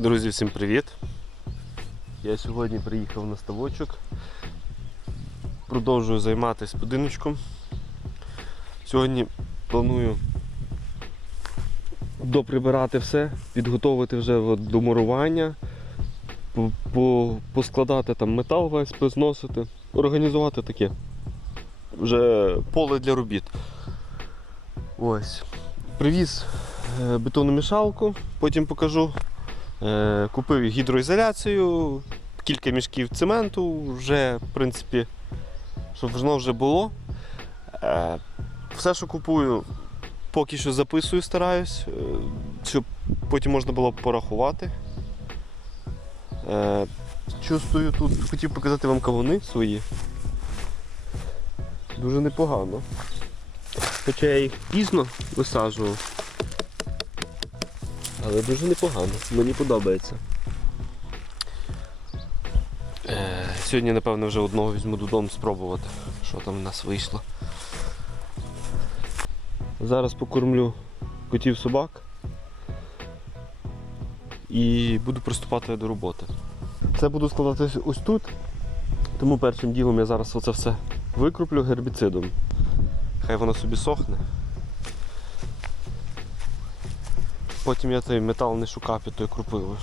Друзі, всім привіт! Я сьогодні приїхав на ставочок. Продовжую займатися будиночком. Сьогодні планую доприбирати все, підготовити вже до мурування, по- по- поскладати там метал весь, позносити, організувати таке. Вже поле для робіт. Ось. Привіз е, бетономішалку, потім покажу. Е, Купив гідроізоляцію, кілька мішків цементу, вже, в принципі, щоб воно вже було. Е, Все, що купую, поки що записую, стараюсь, е, щоб потім можна було порахувати. Чувствую тут, хотів показати вам кавуни свої. Дуже непогано. Хоча я їх пізно висаджував. Але дуже непогано, мені подобається. Е, сьогодні, напевно, вже одного візьму додому спробувати, що там в нас вийшло. Зараз покормлю котів собак і буду приступати до роботи. Це буду складатися ось тут, тому першим ділом я зараз оце все викроплю гербіцидом. Хай воно собі сохне. Потім я той метал не шукав під тою крупивою.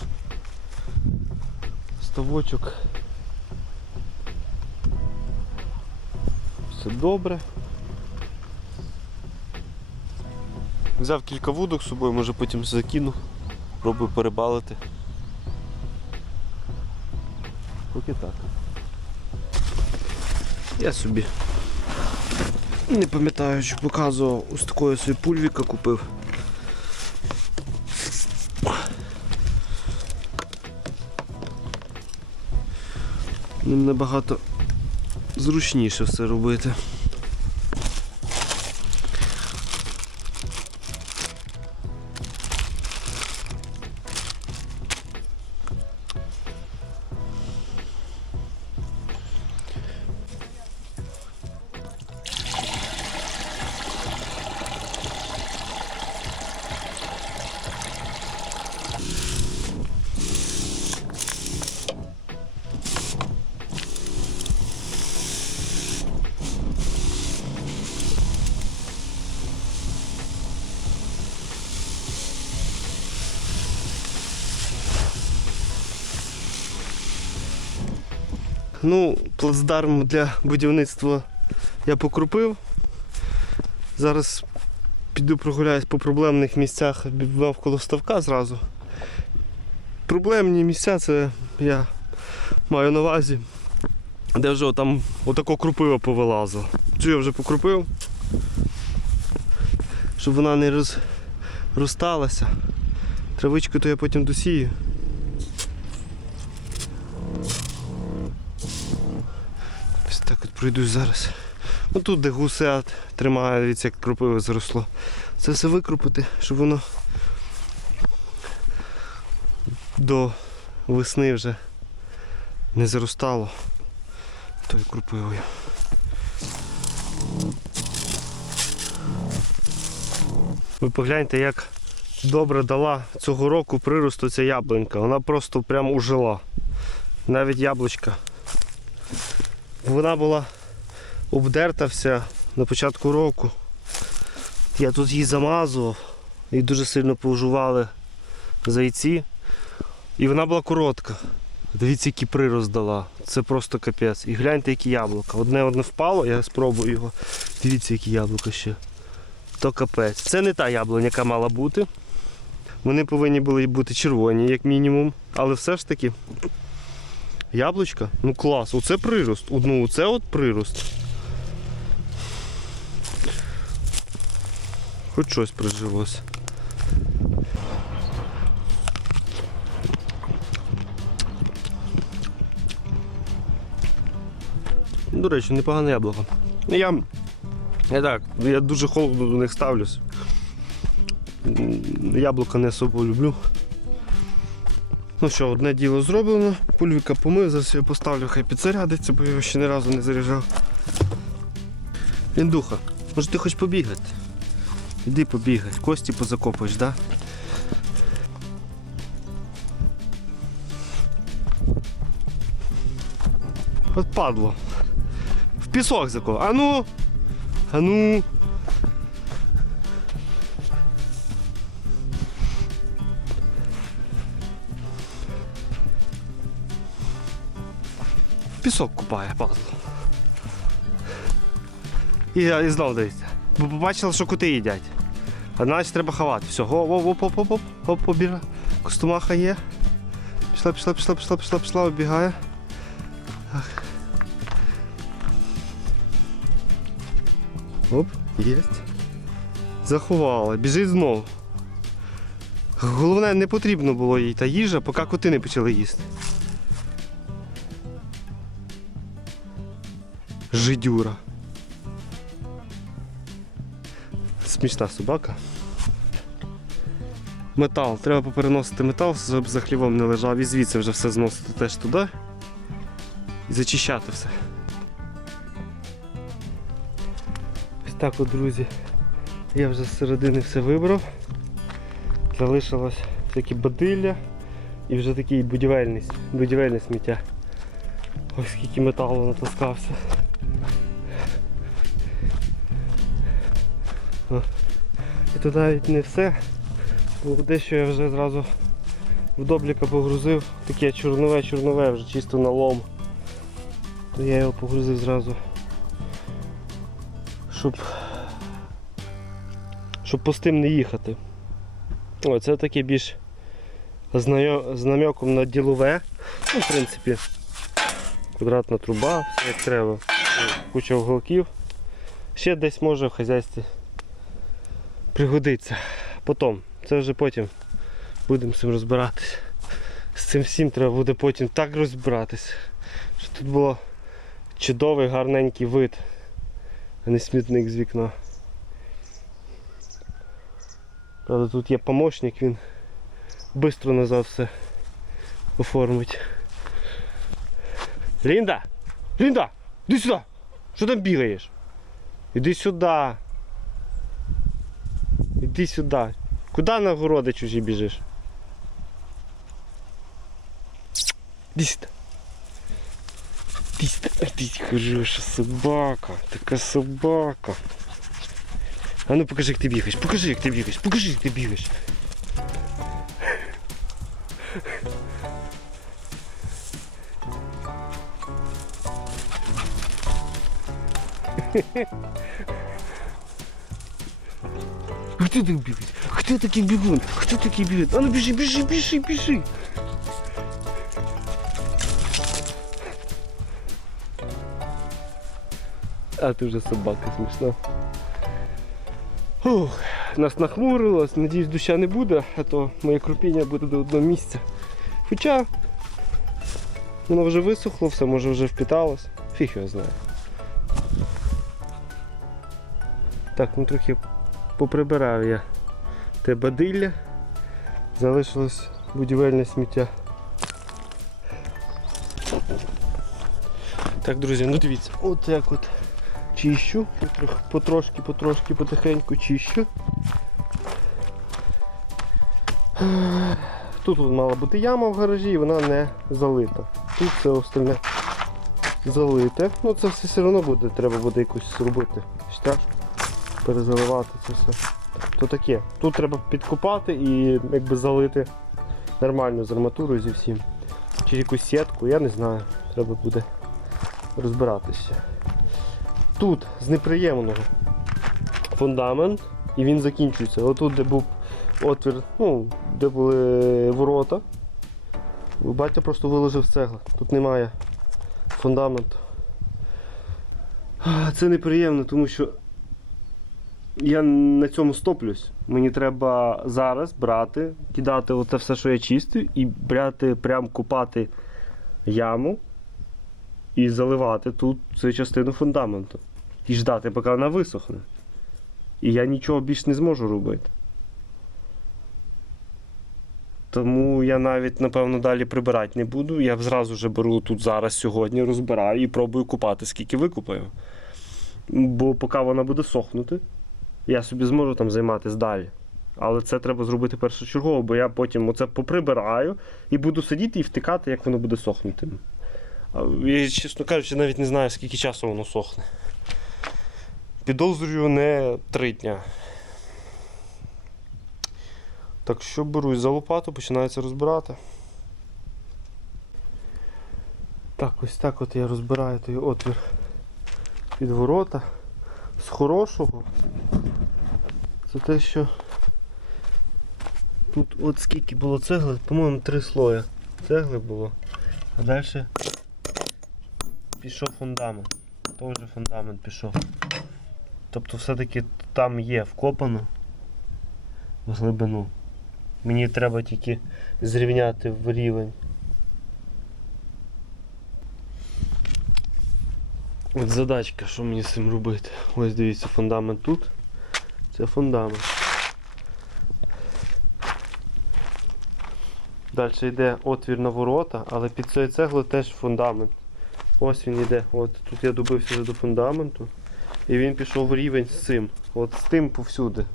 Ставочок. Все добре. Взяв кілька вудок з собою, може потім закину, пробую перебалити. Поки так. Я собі не пам'ятаю, чи показував, ось такої собі пульвіка купив. Ним набагато зручніше все робити. Ну, плацдарм для будівництва я покрупив. Зараз піду прогуляюсь по проблемних місцях навколо ставка зразу. Проблемні місця це я маю на увазі, де вже там отако крупива повилазила. Цю я вже покрупив, щоб вона не роз... Травичку то я потім досію. Так от пройдусь зараз. Ну тут, де гусят тримає, дивіться, як кропиво зросло. Це все викропити, щоб воно до весни вже не заростало тою кропивою. Ви погляньте, як добре дала цього року приросту ця яблунька. Вона просто прям ужила. Навіть яблучка. Вона була обдерта вся на початку року. Я тут її замазував і дуже сильно повжували зайці. І вона була коротка. Дивіться, який прирост дала. Це просто капець. І гляньте, які яблука. Одне одне впало, я спробую його. Дивіться, які яблука ще. То капець. Це не та яблуня, яка мала бути. Вони повинні були бути червоні, як мінімум. Але все ж таки Яблучка? Ну клас, оце прирост. Ну, оце от прирост. Хоч щось прижилось. До речі, непогане яблуко. Я, я так, я дуже холодно до них ставлюсь. Яблука не особо люблю. Ну що, одне діло зроблено, пульвіка помив, зараз я поставлю, хай підзарядиться, бо я його ще ні разу не заряджав. Індуха, може ти хоч побігати? Іди побігай, кості позакопуєш, так? Да? От падло. В пісок закопав. Ану! Ану! Пісок купає, падло. І, і знов дивіться. Бо побачили, що кути їдять. А значить треба ховати. Все, оп, оп, оп, оп, оп, оп, побіжа. Костомаха є. Пішла, пішла, пішла, пішла, пішла, пішла, оббігає. Так. Оп, єсть. Заховала. Біжить знов. Головне, не потрібно було їй та їжа, поки коти не почали їсти. Жидюра. Смішна собака. Метал. Треба попереносити метал, щоб за хлівом не лежав. І звідси вже все зносити теж туди. І зачищати все. Ось так от, друзі. Я вже з середини все вибрав. Залишилось всякі бадилля і вже такий будівельний, будівельне сміття. Ось скільки металу натаскався. І тут навіть не все. Бо дещо я вже зразу в добліка погрузив. Таке чорнове-чорнове, вже чисто на лом. То я його погрузив зразу. Щоб щоб пустим не їхати. О, це таке більш з найо- на ділове. Ну, в принципі, квадратна труба, все як треба. Куча уголків. Ще десь може в хазяйстві пригодиться. Потім. Це вже потім будемо з цим розбиратись. З цим всім треба буде потім так розбиратись. Що тут було чудовий гарненький вид, а не смітник з вікна. Правда, тут є помощник, він швидко назад все оформить. Лінда! Лінда! Іди сюди! Що там бігаєш? Іди сюди! Іди сюди. Куди на городи чужі біжиш? Іди сюди. Іди сюди. Хороша собака. Така собака. А ну покажи, як ти бігаєш. Покажи, як ти бігаєш. Покажи, як ти бігаєш. Хто так бігає? Хто такий бігун? Хто такий бігун? А ну біжи, біжи, біжи, біжи. А ти вже собака смішна. Ух, нас нахмурилось, надіюсь, доща не буде, а то моє крупіння буде до одного місця. Хоча воно вже висохло, все може вже впіталось. Фіг його знає. Так, ну трохи поприбирав я те бадилля. Залишилось будівельне сміття. Так, друзі, ну дивіться, от як от чищу, потрошки, потрошки, потихеньку чищу. Тут мала бути яма в гаражі і вона не залита. Тут все остальне залите. Ну це все все одно буде, треба буде якусь зробити стяжку, перезаливати це все. То таке. Тут треба підкопати і якби залити нормально з арматурою зі всім. Чи якусь сітку, я не знаю. Треба буде розбиратися. Тут з неприємного фундамент і він закінчується. Отут, де був отвір, ну, де були ворота. Батя просто виложив цегла. Тут немає фундаменту. Це неприємно, тому що я на цьому стоплюсь. Мені треба зараз брати, кидати оце все, що я чистив, і брати, прям купати яму і заливати тут цю частину фундаменту. І ждати, поки вона висохне. І я нічого більш не зможу робити. Тому я навіть, напевно, далі прибирати не буду. Я зразу вже беру тут зараз сьогодні, розбираю і пробую купати, скільки викупаю. Бо поки вона буде сохнути, я собі зможу там займатися далі. Але це треба зробити першочергово, бо я потім оце поприбираю і буду сидіти і втикати, як воно буде сохнути. Я, чесно кажучи, навіть не знаю, скільки часу воно сохне. Підозрюю не три дня. Так що берусь за лопату, починається розбирати. Так, ось так от я розбираю той отвір під ворота. З хорошого. Це те, що тут от скільки було цегли, по-моєму, три слоя цегли було. А далі пішов фундамент. Теж фундамент пішов. Тобто все-таки там є вкопано в глибину. Мені треба тільки зрівняти в рівень. От задачка, що мені з цим робити. Ось дивіться, фундамент тут. Це фундамент. Далі йде отвір на ворота, але під цією цеглою теж фундамент. Ось він йде. От тут я добився до фундаменту. І він пішов в рівень з цим. От з тим повсюди.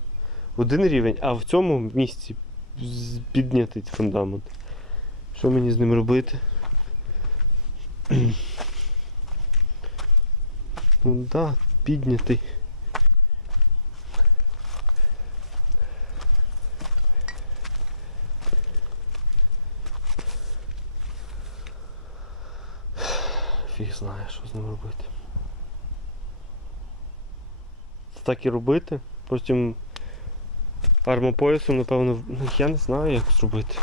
Один рівень, а в цьому місці піднятий фундамент. Що мені з ним робити? Ну да, піднятий. Фіг знає, що з ним робити. Так і робити. Потім армопоясом, напевно, я не знаю, як зробити.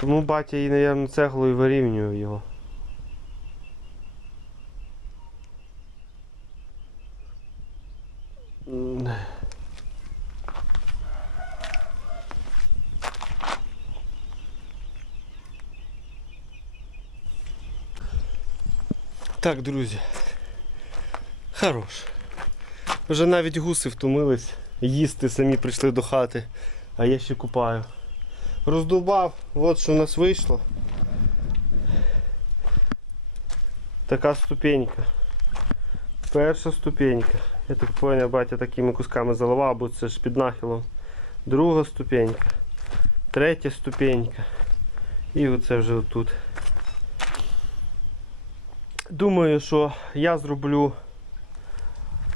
Тому батя і, наверное, цеглою вирівнює його. М. Так, друзі. Хорош. Вже навіть гуси втомились. Їсти самі прийшли до хати, а я ще купаю. Роздубав, от що в нас вийшло. Така ступенька. Перша ступенька. Я так поняв, батя такими кусками заливав, бо це ж під нахилом. Друга ступенька. Третя ступенька. І оце вже отут. Думаю, що я зроблю.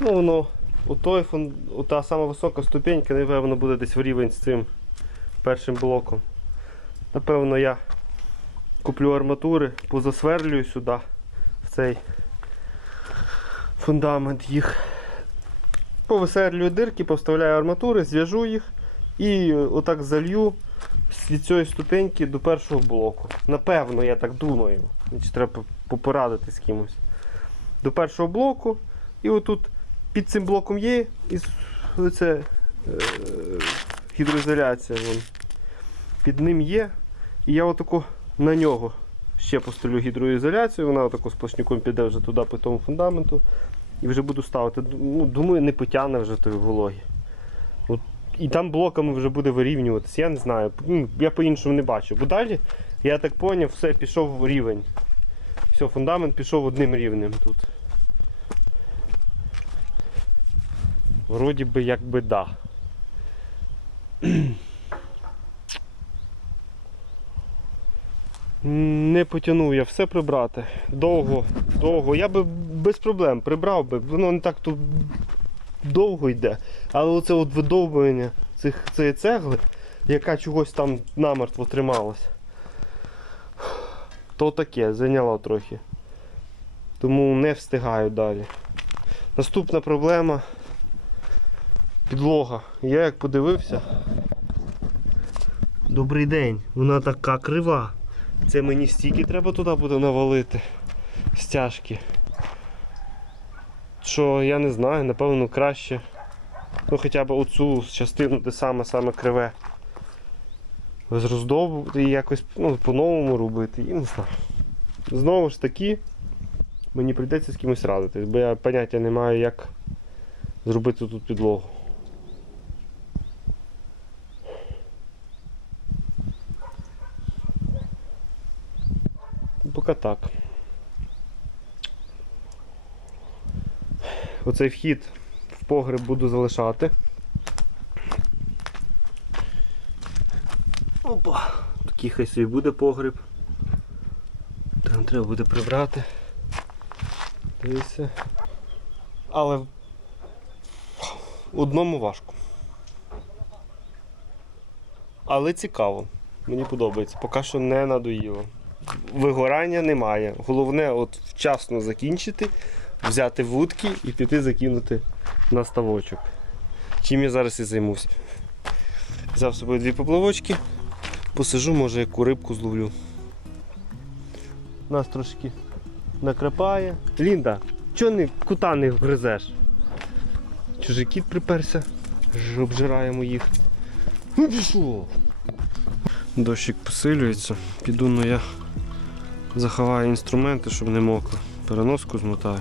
Ну, воно, отой ота сама висока ступенька, напевно, буде десь в рівень з цим першим блоком. Напевно, я куплю арматури, позасверлюю сюди, в цей фундамент їх. Повисверлюю дирки, поставляю арматури, зв'яжу їх і отак залью від цієї ступеньки до першого блоку. Напевно, я так думаю. Чи треба попорадити з кимось. До першого блоку. І отут під цим блоком є і це е, гідроізоляція. Вон. Під ним є. І я отако на нього ще постелю гідроізоляцію. Вона отако сплошняком піде вже туди по тому фундаменту. І вже буду ставити. Ну, думаю, не потягне вже тої вологі. І там блоками вже буде вирівнюватися. Я не знаю. Ну, Я по-іншому не бачу. Бо далі, я так зрозумів, все, пішов в рівень. Все, фундамент пішов одним рівнем тут. Вроді би як би да. Не потягнув я все прибрати. Довго, довго. Я би без проблем прибрав би, воно не так тут довго йде. Але оце от видовбування цих, цієї цегли, яка чогось там намертво трималась, то таке, зайняло трохи. Тому не встигаю далі. Наступна проблема підлога. Я як подивився. Добрий день, вона така крива. Це мені стільки треба туди буде навалити стяжки. Що я не знаю, напевно краще. Ну хоча б оцю частину, де саме саме криве. Роздовбувати і якось ну, по-новому робити. І не знаю. Знову ж таки, мені прийдеться з кимось радитись, бо я поняття не маю, як зробити тут підлогу. Поки так. Оцей вхід в погреб буду залишати. Опа, такий хай собі буде погреб. треба буде прибрати. Дивіться. Але одному важко. Але цікаво. Мені подобається. Поки що не надоїло. Вигорання немає. Головне от вчасно закінчити, взяти вудки і піти закинути на ставочок. Чим я зараз і займуся. Взяв з собою дві поплавочки, посижу, може яку рибку зловлю. Нас трошки накрапає. Лінда, чого не кута не гризеш? Чужий кіт приперся, ж- обжирає моїх. Ну пішов. Дощик посилюється. Піду ну я заховаю інструменти, щоб не мокло. Переноску змотаю.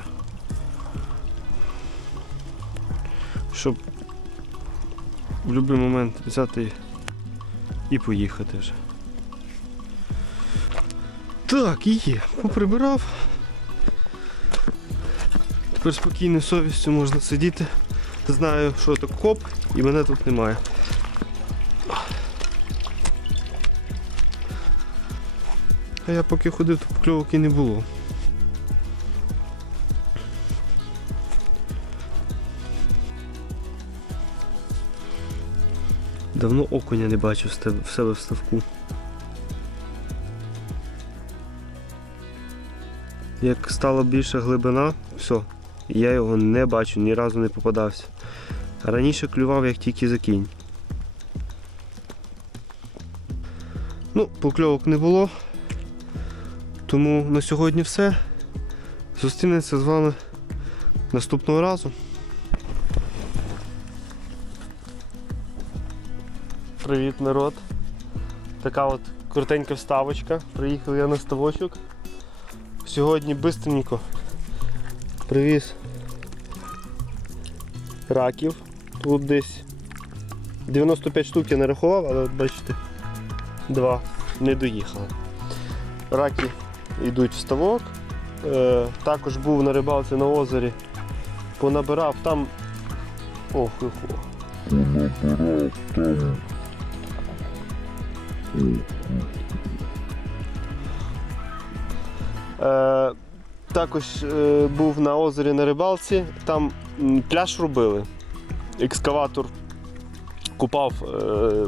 Щоб в будь-який момент взяти і поїхати вже. Так, і є. Поприбирав. Тепер спокійною совістю можна сидіти. Знаю, що це коп, і мене тут немає. А я поки ходив, то покльовок і не було. Давно окуня не бачив в себе в ставку. Як стала більша глибина, все, я його не бачу, ні разу не попадався. Раніше клював як тільки закинь. Ну, покльовок не було. Тому на сьогодні все. Зустрінемося з вами наступного разу. Привіт, народ. Така от коротенька вставочка. Приїхав я на ставочок. Сьогодні бистренько привіз раків. Тут десь 95 штук я не рахував, але бачите, два не доїхали. Раки йдуть в ставок. Е, також був на рибалці на озері, понабирав там. Ох, ох, ох. Е, також е, був на озері на рибалці, там пляж робили. Екскаватор купав е,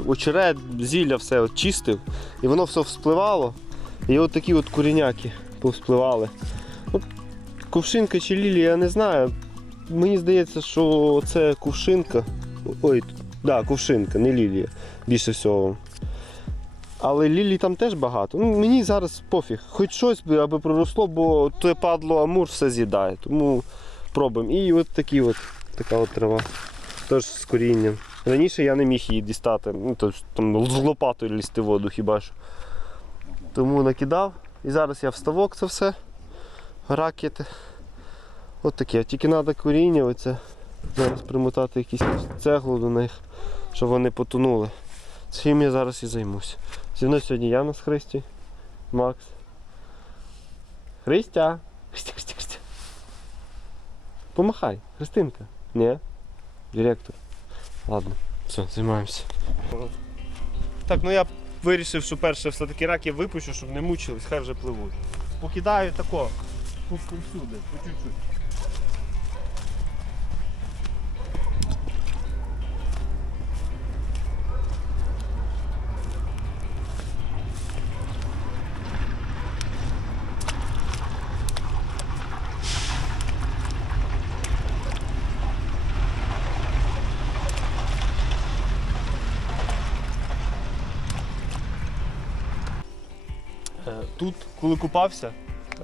очерет, зілля, все от чистив, і воно все вспливало. І от такі от куріняки повспливали. От, кувшинка чи лілія, я не знаю. Мені здається, що це кувшинка. Ой, да, кувшинка, не лілія. Більше всього. Але лілій там теж багато. Ну, мені зараз пофіг. Хоч щось би, аби проросло, бо те падло амур все з'їдає. Тому пробуємо. І от такі от, така от трава. Теж з корінням. Раніше я не міг її дістати. Ну, тобто, там з лопатою лізти воду хіба що. Тому накидав. І зараз я в ставок це все. Ракети. От таке. Тільки треба коріння оце. Зараз примотати якісь цеглу до них, щоб вони потонули. Цим я зараз і займусь. Зі мною сьогодні Яна з Христі, Макс. Христя! Христя, Христя, Христя. Помахай, Христинка. Ні? Директор. Ладно, все, займаємося. Так, ну я вирішив, що перше все-таки раки випущу, щоб не мучились, хай вже пливуть. Покидаю тако. по- Повсюди, по чуть-чуть. Е, Тут, коли купався,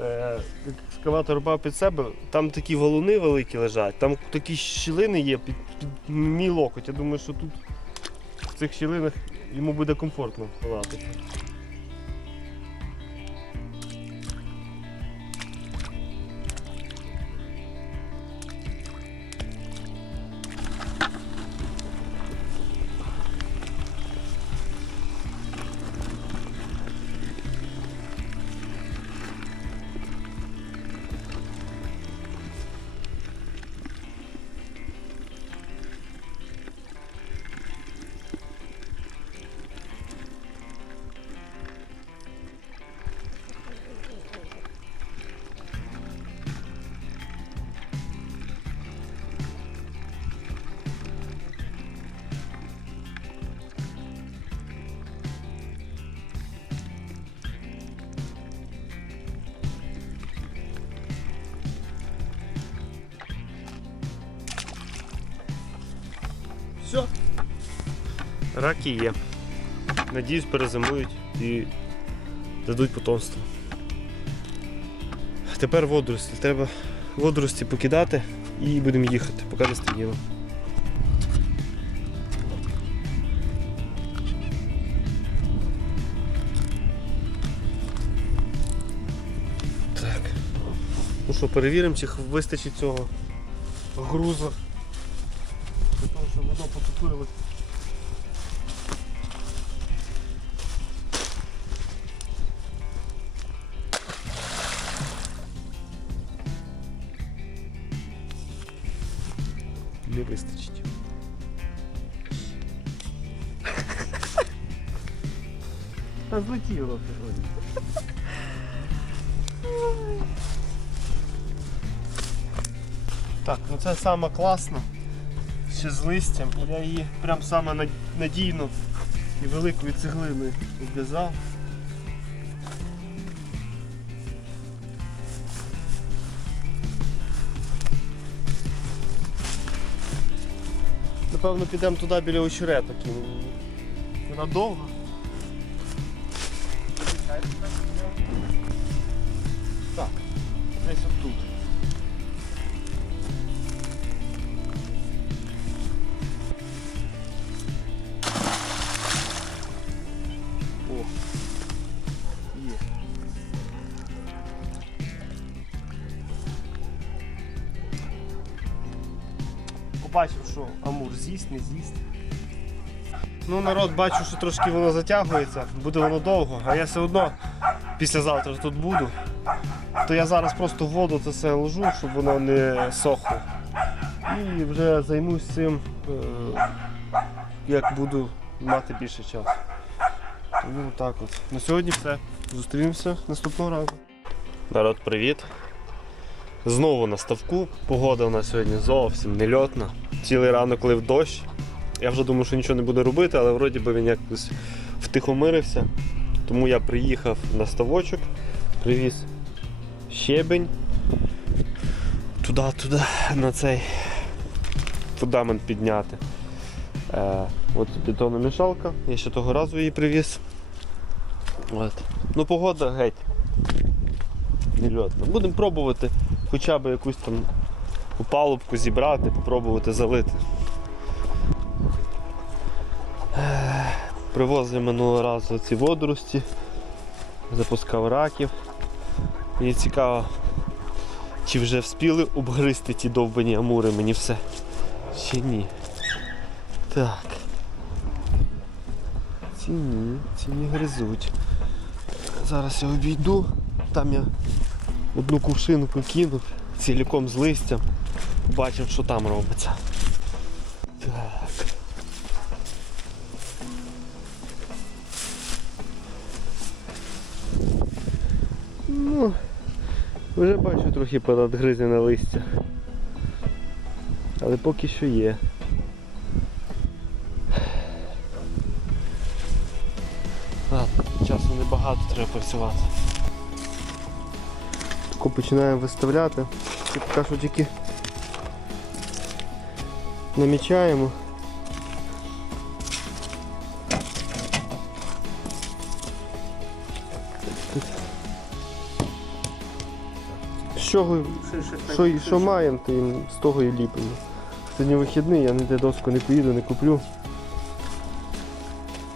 е, екскаватор рубав під себе, там такі валуни великі лежать, там такі щілини є під, під мій локоть. Я думаю, що тут в цих щілинах йому буде комфортно плавати. Раки є. Надіюсь, перезимують і дадуть потомство. Тепер водорості. Треба водорості покидати і будемо їхати, поки не стемніло. Так. Ну що, перевіримо, чи вистачить цього грузу. Потопило. Не вистачить. Та злетіло сьогодні. Так, ну це саме класно. Ще з листям. Я її прям саме над- надійно і великою цеглиною обв'язав. Напевно, підемо туди біля очереток. Вона довга. З'їсть, не з'їсть. Ну, народ, бачу, що трошки воно затягується, буде воно довго, а я все одно післязавтра тут буду. То я зараз просто воду це все ложу, щоб воно не сохло. І вже займусь цим, е, як буду мати більше часу. Тому так от. На сьогодні все. Зустрінемося наступного разу. Народ, привіт. Знову на ставку. Погода у нас сьогодні зовсім не льотна. Цілий ранок лив дощ. Я вже думав, що нічого не буде робити, але вроді би він якось втихомирився. Тому я приїхав на ставочок, привіз щебень. Туди, туди, на цей фундамент підняти. Е, от бетономішалка, я ще того разу її привіз. От. Ну погода геть. Нельотна. Будемо пробувати хоча б якусь там опалубку зібрати, попробувати залити. Ех, Привозив минулого разу ці водорості, запускав раків. Мені цікаво, чи вже вспіли обгризти ті довбані амури мені все. Чи ні. Так. Ці ні, ці не гризуть. Зараз я обійду, там я одну кувшину покинув ціліком з листям. Бачив, що там робиться. Так. Ну, вже бачу трохи понадгризене листя. Але поки що є. Ладно, часу небагато треба працювати. Таку починаємо виставляти. Це поки що тільки намічаємо. Чого, що, що маємо, то з того і ліпимо. Сьогодні вихідний, я ніде доску не поїду, не куплю.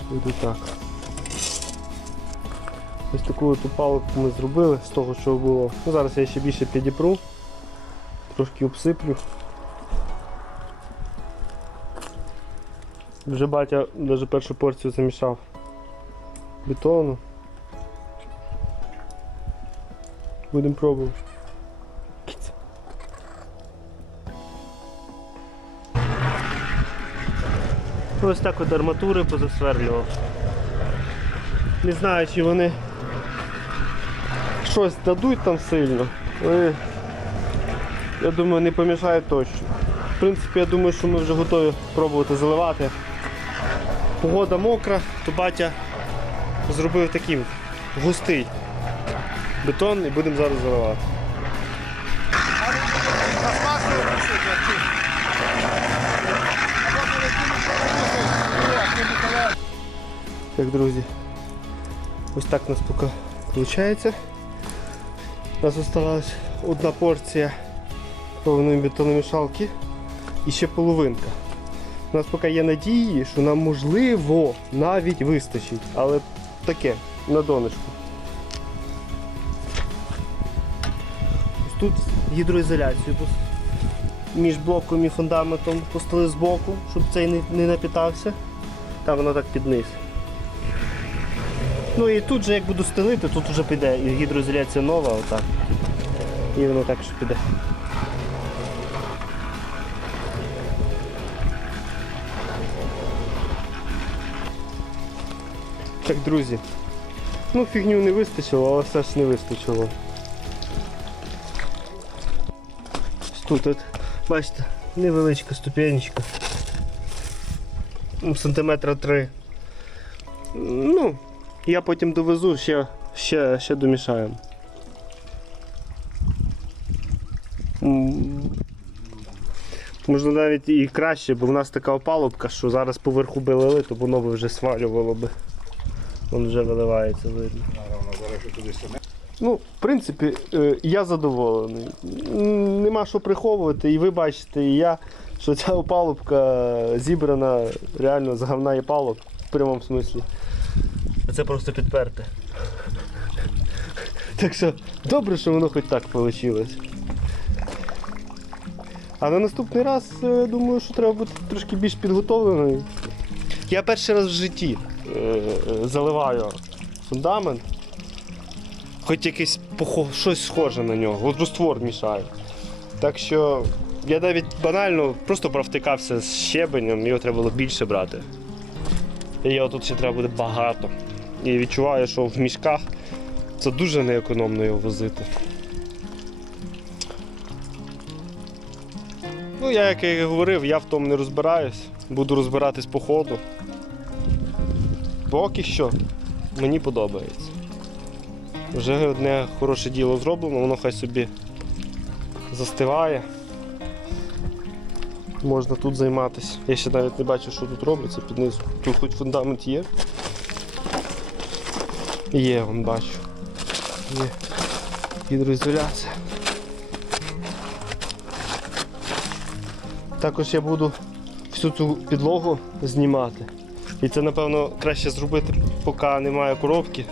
Буду так. Ось таку от палку ми зробили з того, що було. Ну, зараз я ще більше підіпру, трошки обсиплю. Вже батя навіть першу порцію замішав бетону. Будемо пробувати. Ось так от арматури позасверлював. Не знаю, чи вони щось дадуть там сильно, але я думаю не помішає точно. В принципі, я думаю, що ми вже готові пробувати заливати. Погода мокра, то батя зробив таким густий бетон і будемо зараз заливати. Так, друзі. Ось так у нас поки виходить. У нас залишилась одна порція повної бетономішалки і ще половинка. У нас поки є надії, що нам можливо навіть вистачить, але таке, на донышку. Ось тут гідроізоляцію між блоком і фундаментом поставили збоку, щоб цей не, напітався. Там воно так під низ. Ну і тут же як буду стелити, тут вже піде гідроізоляція нова, отак. І воно так що піде. Так, друзі. Ну, фігню не вистачило, але все ж не вистачило. Тут, от, бачите, невеличка ступенечка. Ну, Сантиметра три. Ну, я потім довезу, ще, ще, ще домішаємо. Можна навіть і краще, бо в нас така опалубка, що зараз поверху би лили, то воно би вже свалювало би. Воно вже виливається, видно. Ну, в принципі, е, я задоволений. Нема що приховувати, і ви бачите, і я, що ця опалубка зібрана реально з говна і палок в прямому смислі. А це просто підперте. Так що добре, що воно хоч так вийшло. А на наступний раз, е, думаю, що треба бути трошки більш підготовлений. Я перший раз в житті заливаю фундамент. Хоч якесь щось схоже на нього, от роствор мішаю. Так що я навіть банально просто провтикався з щебенем, його треба було більше брати. І його тут ще треба буде багато. І відчуваю, що в мішках це дуже неекономно його возити. Ну, я, як і говорив, я в тому не розбираюсь. Буду розбиратись по ходу. Поки що мені подобається. Вже одне хороше діло зроблено, воно хай собі застиває. Можна тут займатися. Я ще навіть не бачу, що тут робиться під низу. Тут хоч фундамент є. Є, вон бачу. Є гідроізоляція. Також я буду всю цю підлогу знімати. І це, напевно, краще зробити, поки немає коробки,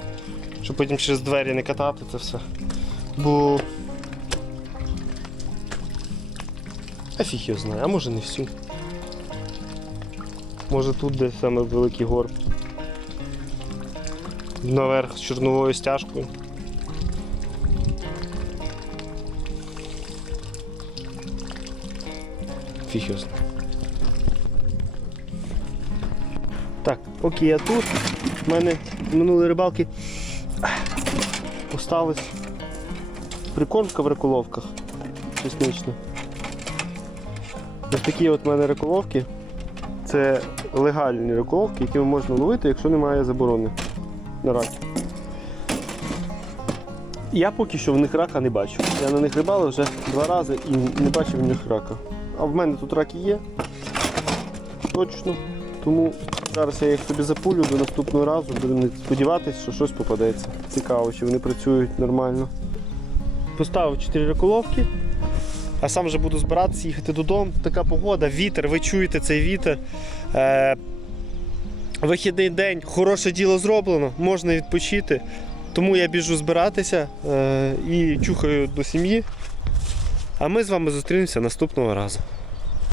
щоб потім через двері не катати це все. Бо. А фіг його знає, а може не всю. Може тут де саме великий горб. Наверх з чорновою стяжкою. Фіг його знає. Поки я тут, в мене з рибалки осталась прикормка в реколовках чеснична. Ось такі от в мене реколовки. Це легальні реколовки, які можна ловити, якщо немає заборони на рак. Я поки що в них рака не бачу. Я на них рибалив вже два рази і не бачив в них рака. А в мене тут раки є. Точно. Тому зараз я їх собі запулю до наступного разу, будемо сподіватися, що щось попадеться. Цікаво, чи вони працюють нормально. Поставив 4 реколовки, а сам вже буду збиратися, їхати додому. Така погода, вітер, ви чуєте цей вітер. Е, вихідний день, хороше діло зроблено, можна відпочити. Тому я біжу збиратися е, і чухаю до сім'ї. А ми з вами зустрінемося наступного разу.